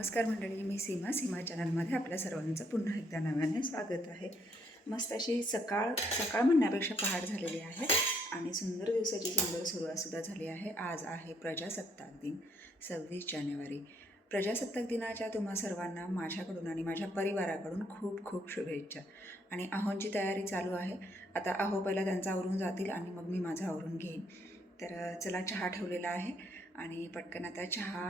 नमस्कार मंडळी मी सीमा. सीमा चॅनलमध्ये आपल्या सर्वांचं पुन्हा एकदा नव्याने स्वागत आहे. मस्त अशी सकाळ सकाळ म्हणण्यापेक्षा पहाट झालेली आहे आणि सुंदर दिवसाची सुंदर सुरुवातसुद्धा झाली आहे. आज आहे प्रजासत्ताक दिन सव्वीस जानेवारी. प्रजासत्ताक दिनाच्या तुम्हा सर्वांना माझ्याकडून आणि माझ्या परिवाराकडून खूप खूप शुभेच्छा. आणि आहोंची तयारी चालू आहे. आता आहो पहिला त्यांचा आवरून जातील आणि मग मी माझं आवरून घेईन. तर चला चहा ठेवलेला आहे आणि पटकन आता चहा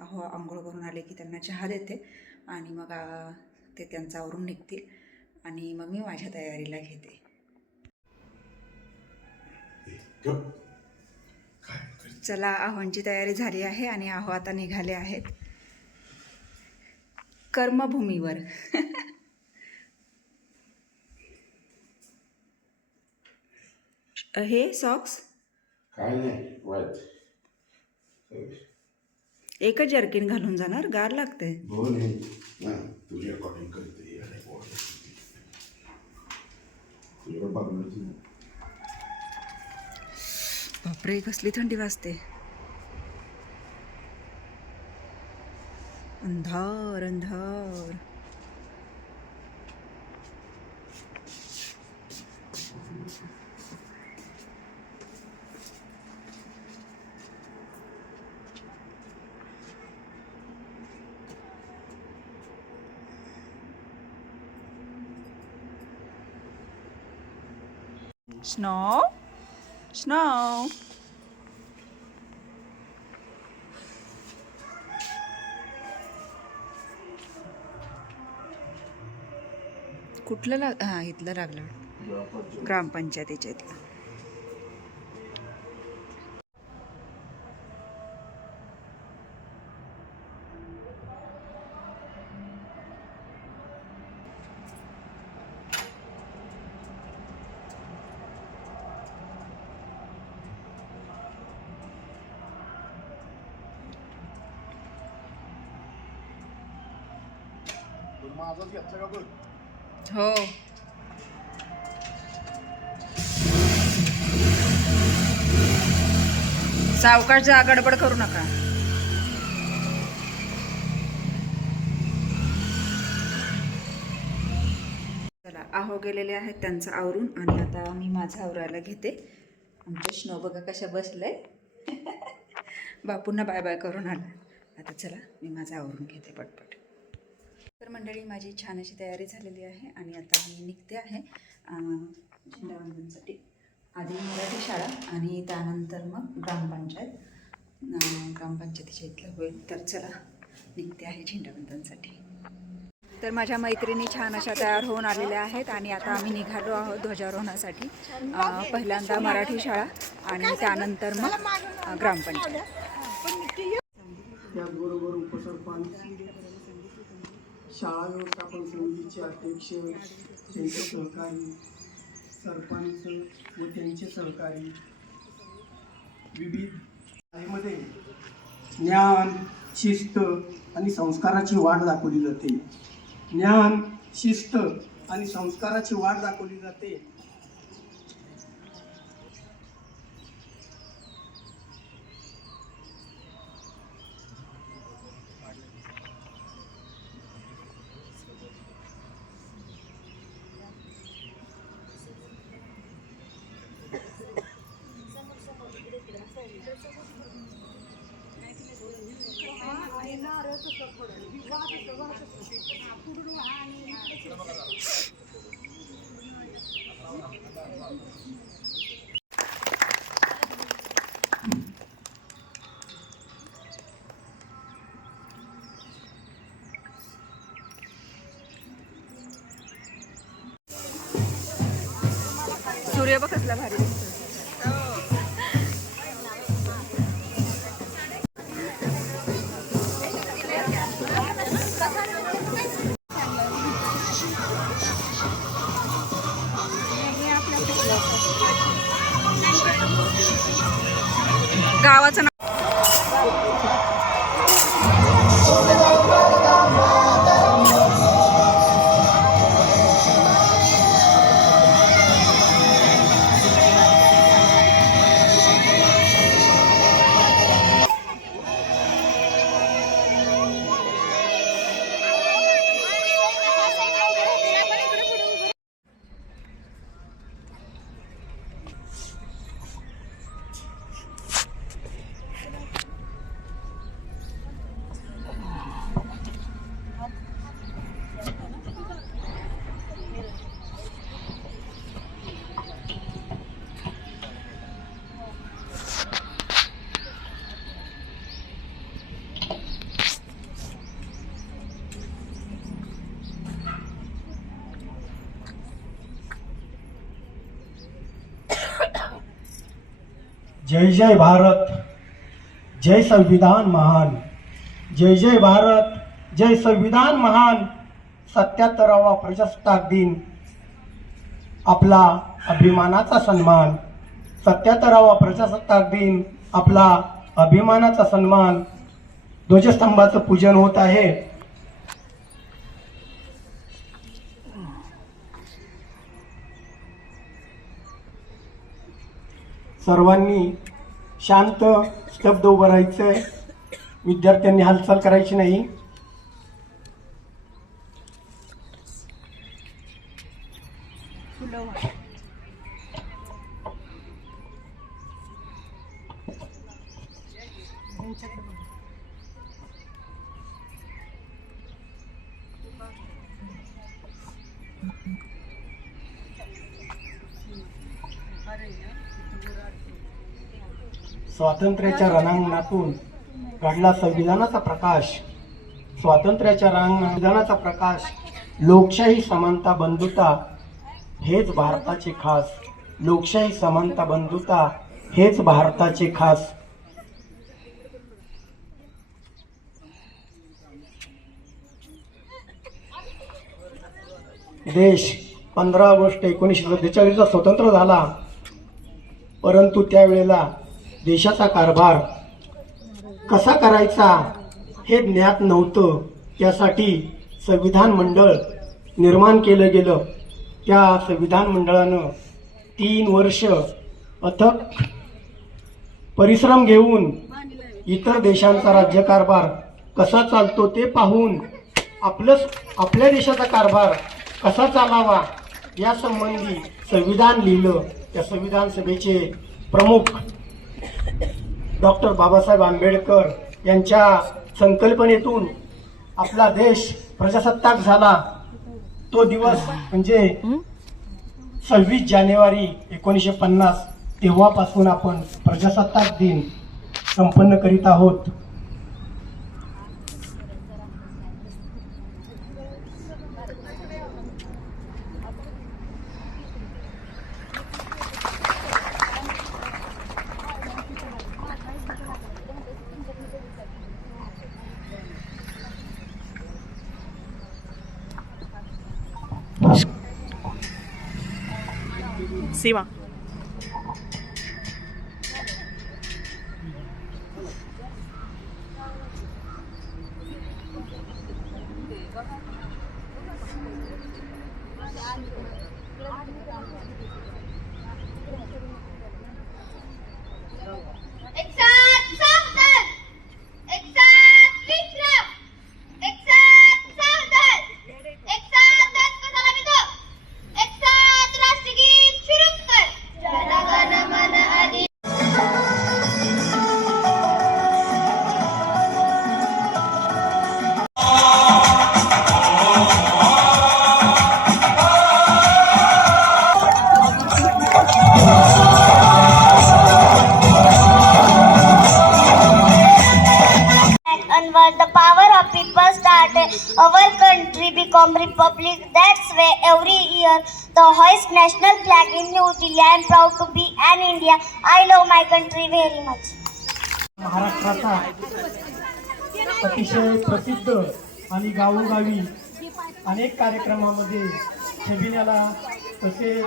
अहो आंघोळ करून आले की त्यांना चहा देते आणि मग ते त्यांचं आवरून निघतील आणि मग मी माझ्या तयारीला घेते. चला आहोंची तयारी झाली आहे आणि आहो आता निघाले आहेत. कर्मभूमीवर. हे सॉक्स? काय नाही वाच एकच जर्किन घालून जाणार गार लागते हो नाही तुझी अकॉर्डिंग करते बापरे कसली थंडी वाजते. अंधार अंधार. Snow? Snow? कुठलं लाग हां इथलं लागलं ग्रामपंचायतीच्या इथलं सावकाश जा गडबड करू नका. चला आहो गेलेले आहेत त्यांचं आवरून आणि आता मी माझं आवरायला घेते. आमचं स्नो बघा कशा बसलंय. बापूंना बाय बाय करून आला. आता चला मी माझं आवरून घेते पटपट. तर मंडळी माझी छान अशी तयारी झालेली आहे आणि आता मी निघते आहे अं, आधी मराठी शाळा आणि त्यानंतर मग ग्रामपंचायत. ग्रामपंचायतीच्या इथलं होईल. तर चला निघते आहे झेंडावंदनसाठी तर माझ्या मैत्रिणी छान अशा तयार होऊन आलेल्या आहेत आणि आता आम्ही निघालो आहोत ध्वजारोहणासाठी. पहिल्यांदा मराठी शाळा आणि त्यानंतर मग ग्रामपंचायत. त्याचबरोबर उपसरपंच शाळा व्यवस्थापन समितीचे अध्यक्ष त्यांचे सहकारी सरपंच व त्यांचे सहकारी. विविध शाळेमध्ये ज्ञान शिस्त आणि संस्काराची वाढ दाखवली जाते. ज्ञान शिस्त आणि संस्काराची वाढ दाखवली जाते. बघ कसला भारी दिसतो जय जय भारत जय संविधान महान. जय जय भारत जय संविधान महान. सत्याहत्तरावा प्रजासत्ताक दिन आपला अभिमानाचा सन्मान. सत्याहत्तरावा प्रजासत्ताक दिन आपला अभिमानाचा सन्मान. ध्वजस्तंभाचं पूजन होत आहे. सर्वांनी शांत स्तब्ध उभं राहायचंय. विद्यार्थ्यांनी हालचाल करायची नाही. स्वातंत्र्याच्या रणांगणातून घडला संविधानाचा प्रकाश. स्वातंत्र्याच्या रंग संविधानाचा प्रकाश. लोकशाही समानता बंधुता हेच भारताचे खास. लोकशाही समानता बंधुता हेच भारताचे खास. देश पंधरा ऑगस्ट एकोणीसशे सत्तेचाळीसला स्वतंत्र झाला. परंतु त्यावेळेला देशाचा कारभार कसा करायचा हे ज्ञात नव्हतं. त्यासाठी संविधान मंडळ निर्माण केलं गेलं. त्या संविधान मंडळानं तीन वर्ष अथक परिश्रम घेऊन इतर देशांचा राज्यकारभार कसा चालतो ते पाहून आपलं आपल्या देशाचा कारभार कसा चालावा यासंबंधी संविधान लिहिलं. त्या संविधान सभेचे प्रमुख डॉक्टर बाबासाहेब आंबेडकर यांच्या संकल्पनेतून आपला देश प्रजासत्ताक झाला. तो दिवस म्हणजे सव्वीस जानेवारी एकोणीसशे पन्नास. तेव्हापासून आपण प्रजासत्ताक दिन संपन्न करीत आहोत. सीमा Exact from republic that's why every year the hoist national flag in new delhi i am proud to be an india i love my country very much महाराष्ट्राचा अतिशय प्रसिद्ध आणि गावोगावी अनेक कार्यक्रमामध्ये छबिन्याला तसेच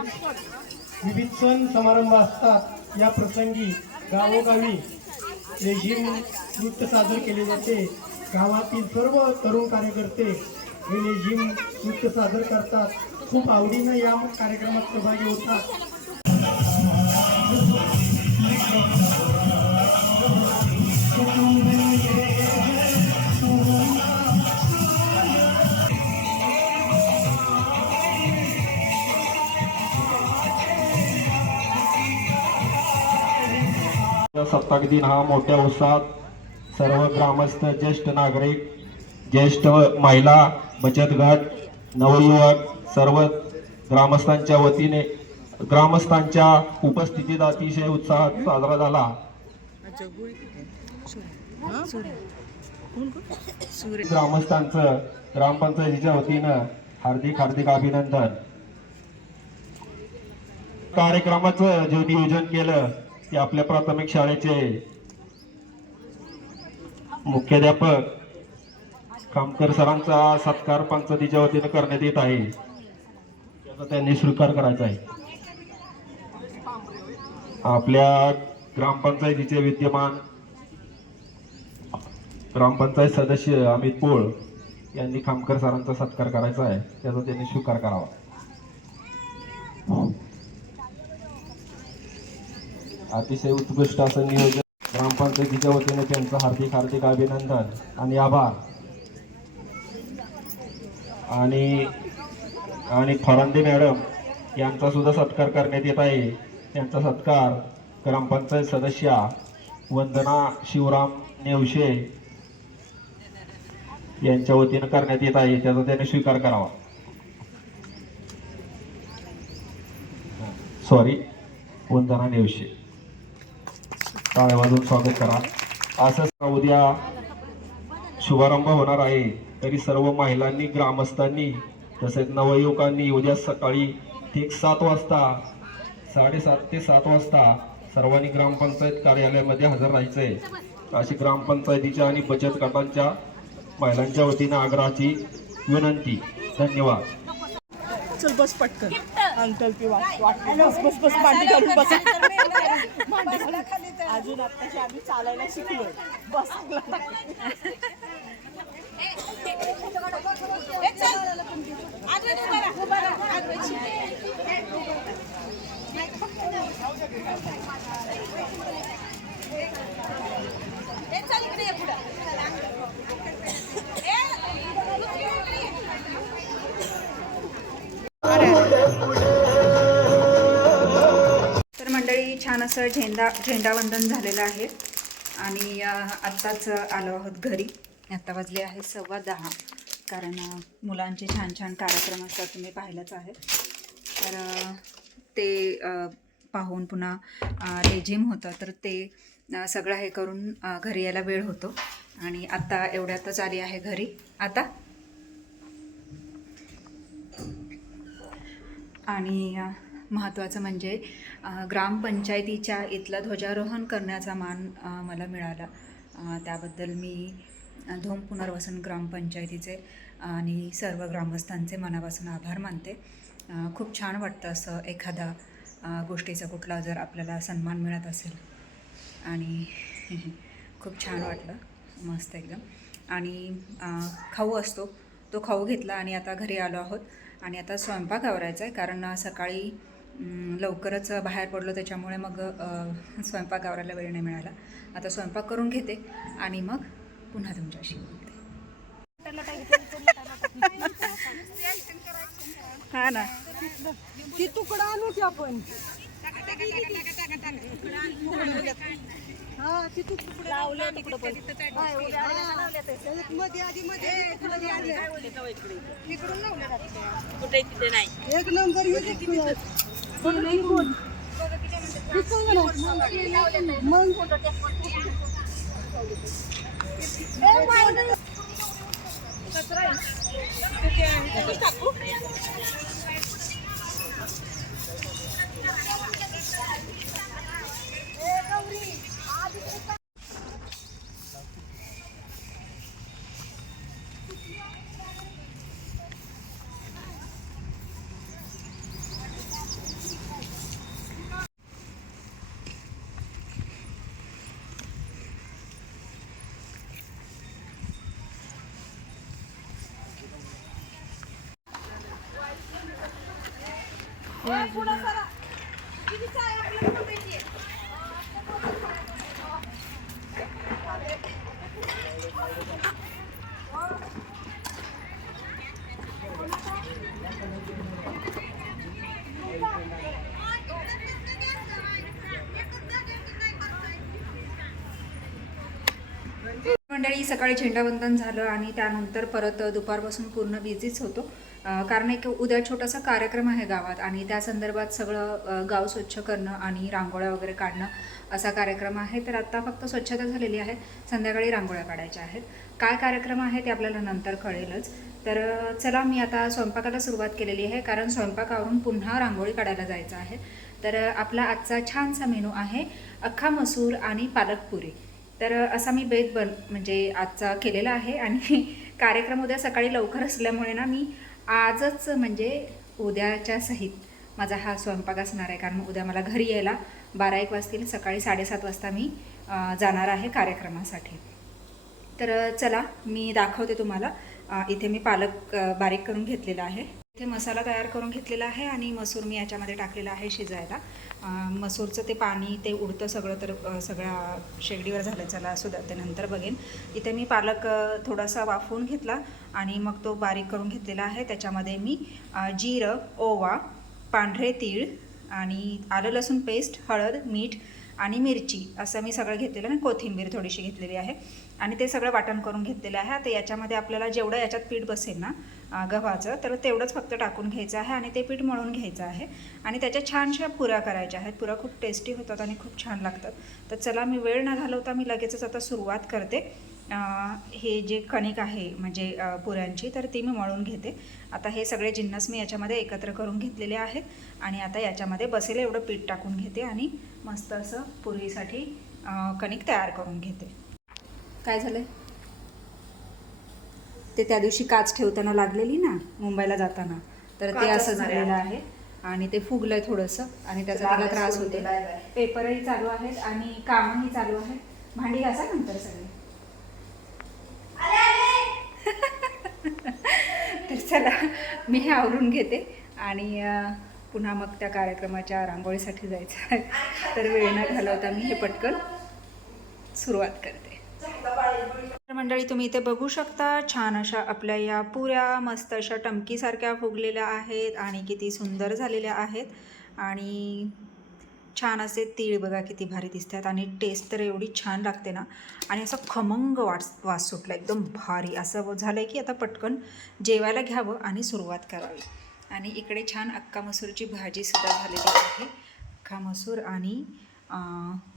विविध सण समारंभ असतात या प्रसंगी गावोगावी लेझिम नृत्य सादर केले जाते गावातील सर्व तरुण कार्यकर्ते हे नृत्य सादर करतात. खूप आवडीनं या कार्यक्रमात सहभागी होतात. सत्ताक दिन हा मोठ्या उत्साहात सर्व ग्रामस्थ ज्येष्ठ नागरिक ज्येष्ठ महिला बचत गट नवयुवक सर्व ग्रामस्थांच्या वतीने ग्रामस्थांच्या उपस्थितीत अतिशय उत्साहात साजरा झाला. ग्रामस्थांचं ग्रामपंचायतीच्या वतीनं हार्दिक हार्दिक अभिनंदन. कार्यक्रमाचं जे नियोजन केलं की आपल्या प्राथमिक शाळेचे मुख्याध्यापक कामकर सरांचा सत्कार पंचायतीच्या वतीनं करण्यात येत आहे. त्याचा त्यांनी स्वीकार करायचा आहे. आपल्या ग्रामपंचायतीचे विद्यमान ग्रामपंचायत सदस्य अमित पोळ यांनी खामकर सरांचा सत्कार करायचा आहे. त्याचा त्यांनी स्वीकार करावा. अतिशय उत्कृष्ट असं नियोजन ग्रामपंचायतीच्या वतीने त्यांचं हार्दिक हार्दिक अभिनंदन आणि आभार. आणि आणि फरांदे मॅडम यांचा सुद्धा सत्कार करण्यात येत आहे. त्यांचा सत्कार ग्रामपंचायत सदस्या वंदना शिवराम नेवशे यांच्या वतीनं करण्यात येत आहे. त्याचा त्यांनी स्वीकार करावा. सॉरी वंदना नेवशे. टाळ्या वाजून स्वागत करा. असंच उद्या शुभारंभ होणार आहे. तरी सर्व महिलांनी ग्रामस्थांनी तसेच नवयुवकांनी उद्या सकाळी ठीक सात वाजता साडेसात ते सात वाजता सर्वांनी ग्रामपंचायत कार्यालयामध्ये हजर राहायचंय अशी ग्रामपंचायतीच्या आणि बचत गटांच्या महिलांच्या वतीनं आग्रहाची विनंती. धन्यवाद. चल बस पटकन. अंकल ती बस बस बस मांडी घालून बस. अजून आत्ताशी आम्ही चालायला शिकलोय. बस छान असं झेंडा झेंडावंदन झालेलं आहे. आणि आत्ताच आलो आहोत घरी. आत्ता वाजले आहे सव्वा दहा. कारण मुलांचे छान छान कार्यक्रम असतात तुम्ही पाहिलंच आहे. तर ते पाहून पुन्हा अ, होतं तर ते सगळं हे करून घरी यायला वेळ होतो. आणि आत्ता एवढ्यातच आली आहे घरी. आता? आणि महत्त्वाचं म्हणजे ग्रामपंचायतीच्या इथलं ध्वजारोहण करण्याचा मान मला मिळाला. त्याबद्दल मी धोम पुनर्वसन ग्रामपंचायतीचे आणि सर्व ग्रामस्थांचे मनापासून आभार मानते. खूप छान वाटतं असं एखादा गोष्टीचा कुठला जर आपल्याला सन्मान मिळत असेल. आणि खूप छान वाटलं. मस्त एकदम. आणि खाऊ असतो. तो खाऊ घेतला आणि आता घरी आलो आहोत. आणि आता स्वयंपाक आवरायचा आहे. कारण सकाळी लवकरच बाहेर पडलो. त्याच्यामुळे मग स्वयंपाक आवरायला वेळ नाही मिळाला. आता स्वयंपाक करून घेते. आणि मग पुन्हा तुमच्याशी बोलते. हा ना. ती तुकडा आणू की आपण? हा ती तुकडा लावले तिकडं पण. मध्ये आधी मध्ये एक नंबर मग Oh my god. Kasrai. Kasrai. Kasrai. पुढं सर मंडळी सकाळी झेंडावंदन झालं आणि त्यानंतर परत दुपारपासून पूर्ण बिझीच होतो. कारण एक उद्या छोटासा कार्यक्रम आहे गावात आणि त्या संदर्भात सगळं गाव स्वच्छ करणं आणि रांगोळ्या वगैरे काढणं असा कार्यक्रम आहे. तर आत्ता फक्त स्वच्छता झालेली आहे. संध्याकाळी रांगोळ्या काढायच्या आहेत. काय कार्यक्रम आहे ते आपल्याला नंतर कळेलच. तर चला मी आता स्वयंपाकाला सुरुवात केलेली आहे. कारण स्वयंपाकावरून पुन्हा रांगोळी काढायला जायचं आहे. तर आपला आजचा छानसा मेनू आहे अख्खा मसूर आणि पालक पुरी. तर असा मी बेत बन म्हणजे आजचा केलेला आहे आणि कार्यक्रम उद्या सकाळी लवकर असल्यामुळे ना मी आजच म्हणजे उद्याच्या सहित माझा हा स्वयंपाक असणार आहे. कारण उद्या मला घरी यायला बारा एक वाजतील. सकाळी साडेसात वाजता मी जाणार आहे कार्यक्रमासाठी. तर चला मी दाखवते तुम्हाला. इथे मी पालक बारीक करून घेतलेला आहे. इथे मसाला तयार करून घेतलेला आहे आणि मसूर मी याच्यामध्ये टाकलेला आहे शिजायला. मसूरचं ते पाणी ते उडतं सगळं तर सगळ्या शेगडीवर झालं चला असू द्या ते नंतर बघेन. इथे मी पालक थोडासा वाफवून घेतला आणि मग तो बारीक करून घेतलेला आहे. त्याच्यामध्ये मी जिरं ओवा पांढरे तीळ आणि आलं लसूण पेस्ट हळद मीठ आणि मिरची असं मी सगळं घेतलेलं आणि कोथिंबीर थोडीशी घेतलेली आहे. आणि ते सगळं वाटण करून घेतलेलं आहे. आता याच्यामध्ये आपल्याला जेवढं याच्यात पीठ बसेल ना गव्हाचं तर तेवढंच फक्त टाकून घ्यायचं आहे आणि ते पीठ मळून घ्यायचं आहे. आणि त्याच्या छानशा पुऱ्या करायच्या आहेत. पुऱ्या खूप टेस्टी होतात आणि खूप छान लागतात. तर चला मी वेळ न घालवता मी लगेचच आता सुरुवात करते. हे जे कणिक आहे म्हणजे पुऱ्यांची तर ती मी मळून घेते. आता हे सगळे जिन्नस मी याच्यामध्ये एकत्र करून घेतलेले आहेत. आणि आता याच्यामध्ये बसेल एवढं पीठ टाकून घेते आणि मस्त असं पुरीसाठी कणिक तयार करून घेते. काय झालं ते त्या दिवशी काच ठेवताना लागलेली ना मुंबईला जाताना. तर ते असं झालेलं आहे. आणि ते फुगलंय थोडंसं आणि त्याचा त्याला त्रास होते पेपरही चालू आहेत आणि कामही चालू आहेत. भांडी घासा नंतर सगळे. तर चला मी हे आवरून घेते आणि पुन्हा मग त्या कार्यक्रमाच्या रांगोळीसाठी जायचं आहे. तर वेळ न घालवता मी हे पटकन सुरुवात करते. मंडळी तुम्ही इथे बघू शकता छान अशा आपल्या या पुऱ्या मस्त अशा टमकीसारख्या फुगलेल्या आहेत आणि किती सुंदर झालेल्या आहेत. आणि छान असे तीळ बघा किती भारी दिसतात आणि टेस्ट तर एवढी छान लागते ना. आणि असं खमंग वास वास सुटला एकदम भारी. असं झालं आहे की आता पटकन जेवायला घ्यावं आणि सुरुवात करावी. आणि इकडे छान अक्का मसूरची भाजीसुद्धा झालेली आहे. अख्खा मसूर आणि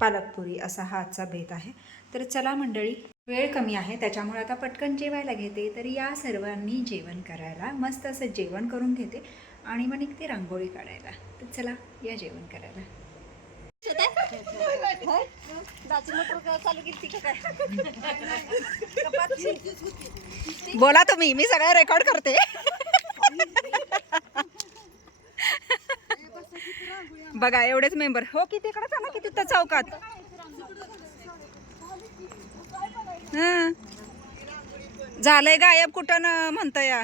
पालकपुरी असा हा आजचा बेत आहे. तर चला मंडळी वेळ कमी आहे त्याच्यामुळे आता पटकन जेवायला घेते. तर या सर्वांनी जेवण करायला मस्त असं जेवण करून घेते आणि मग निघते रांगोळी काढायला. तर चला या जेवण करायला. बोला तुम्ही मी सगळं रेकॉर्ड करते. बघा एवढेच मेंबर. हो किती? इकडे ना किती? तर चौकात. झालंय गायब कुठं न म्हणता या.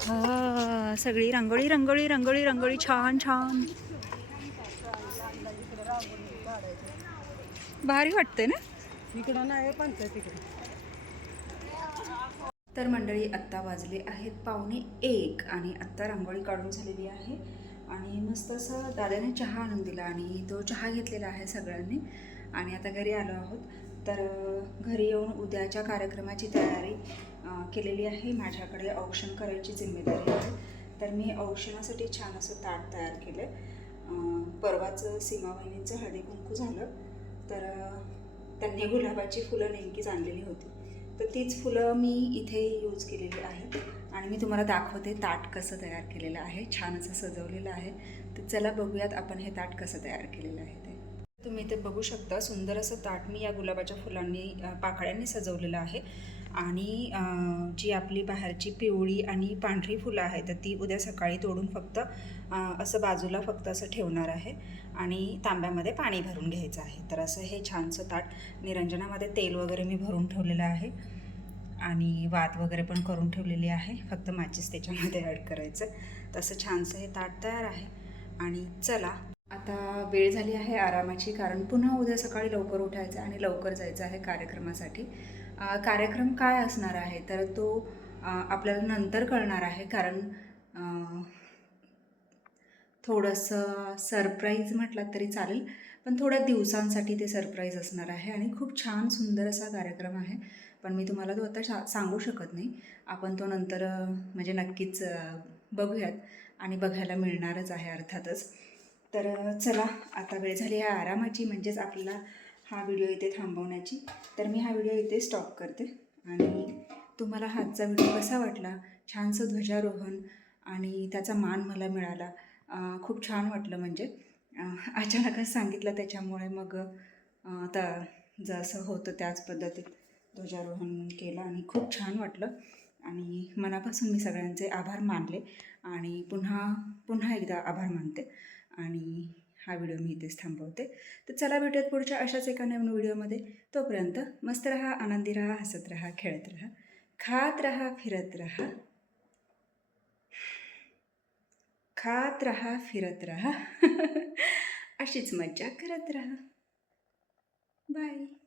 हा सगळी रंगोळी रंगोळी रंगोळी रंगोळी छान छान. भारी वाटते ना? इकडं नाही पण तिकडे. तर मंडळी आत्ता वाजले आहेत पावणे एक आणि आत्ता रांगोळी काढून झालेली आहे. आणि मस्त असं दादाने चहा आणून दिला आणि तो चहा घेतलेला आहे सगळ्यांनी. आणि आता घरी आलो आहोत. तर घरी येऊन उद्याच्या कार्यक्रमाची तयारी केलेली आहे. माझ्याकडे औक्षण करायची जिम्मेदारी आहे. तर मी औक्षणासाठी छान असं ताट तयार केलं आहे परवाचं सीमावहिनींचं हळदी कुंकू झालं. तर त्यांनी गुलाबाची फुलं नेमकीच आणलेली होती. तर तीच फुलं मी इथे यूज केलेली आहेत आणि मी तुम्हाला दाखवते ताट कसं तयार केलेलं आहे. छान असं सजवलेलं आहे. तर चला बघूयात आपण हे ताट कसं तयार केलेलं आहे ते. तुम्ही इथे बघू शकता सुंदर असं ताट मी या गुलाबाच्या फुलांनी पाकळ्यांनी सजवलेलं आहे. आणि जी आपली बाहेरची पिवळी आणि पांढरी फुलं आहेत तर ती उद्या सकाळी तोडून फक्त असं बाजूला फक्त असं ठेवणार आहे आणि तांब्यामध्ये पाणी भरून घ्यायचं आहे. तर असं हे छानसं ताट निरंजनामध्ये तेल वगैरे मी भरून ठेवलेलं आहे आणि वात वगैरे पण करून ठेवलेली आहे. फक्त माचीस त्याच्यामध्ये ॲड करायचं. तसं छानसं हे ताट तयार आहे आणि चला. आता वेळ झाली आहे आरामाची कारण पुन्हा उद्या सकाळी लवकर उठायचं आणि लवकर जायचं आहे कार्यक्रमासाठी. कार्यक्रम काय असणार आहे? तर तो आपल्याला नंतर कळणार आहे कारण थोडंसं सरप्राईज म्हटलं तरी चालेल. पण थोड्या दिवसांसाठी ते सरप्राईज असणार आहे आणि खूप छान सुंदर असा कार्यक्रम आहे. पण मी तुम्हाला तो आता शा सांगू शकत नाही. आपण तो नंतर म्हणजे नक्कीच बघूयात आणि बघायला मिळणारच आहे अर्थातच. तर चला आता वेळ झाली आहे आरामाची म्हणजेच आपल्याला हा व्हिडिओ इथे थांबवण्याची. तर मी हा व्हिडिओ इथे स्टॉप करते. आणि तुम्हाला हातचा आजचा व्हिडिओ कसा वाटला? छानसं ध्वजारोहण आणि त्याचा मान मला मिळाला. खूप छान वाटलं म्हणजे. अचानकच सांगितलं त्याच्यामुळे मग आता जसं होतं त्याच पद्धतीत ध्वजारोहण केलं आणि खूप छान वाटलं. आणि मनापासून मी सगळ्यांचे आभार मानले आणि पुन्हा पुन्हा एकदा आभार मानते. आणि हा व्हिडिओ मी इथेच थांबवते. तर चला भेटूयात पुढच्या अशाच एका नवीन व्हिडिओमध्ये. तोपर्यंत मस्त रहा आनंदी रहा हसत रहा खेळत रहा खात राहा फिरत रहा. खात राहा फिरत राहा अशीच मज्जा करत राहा बाय.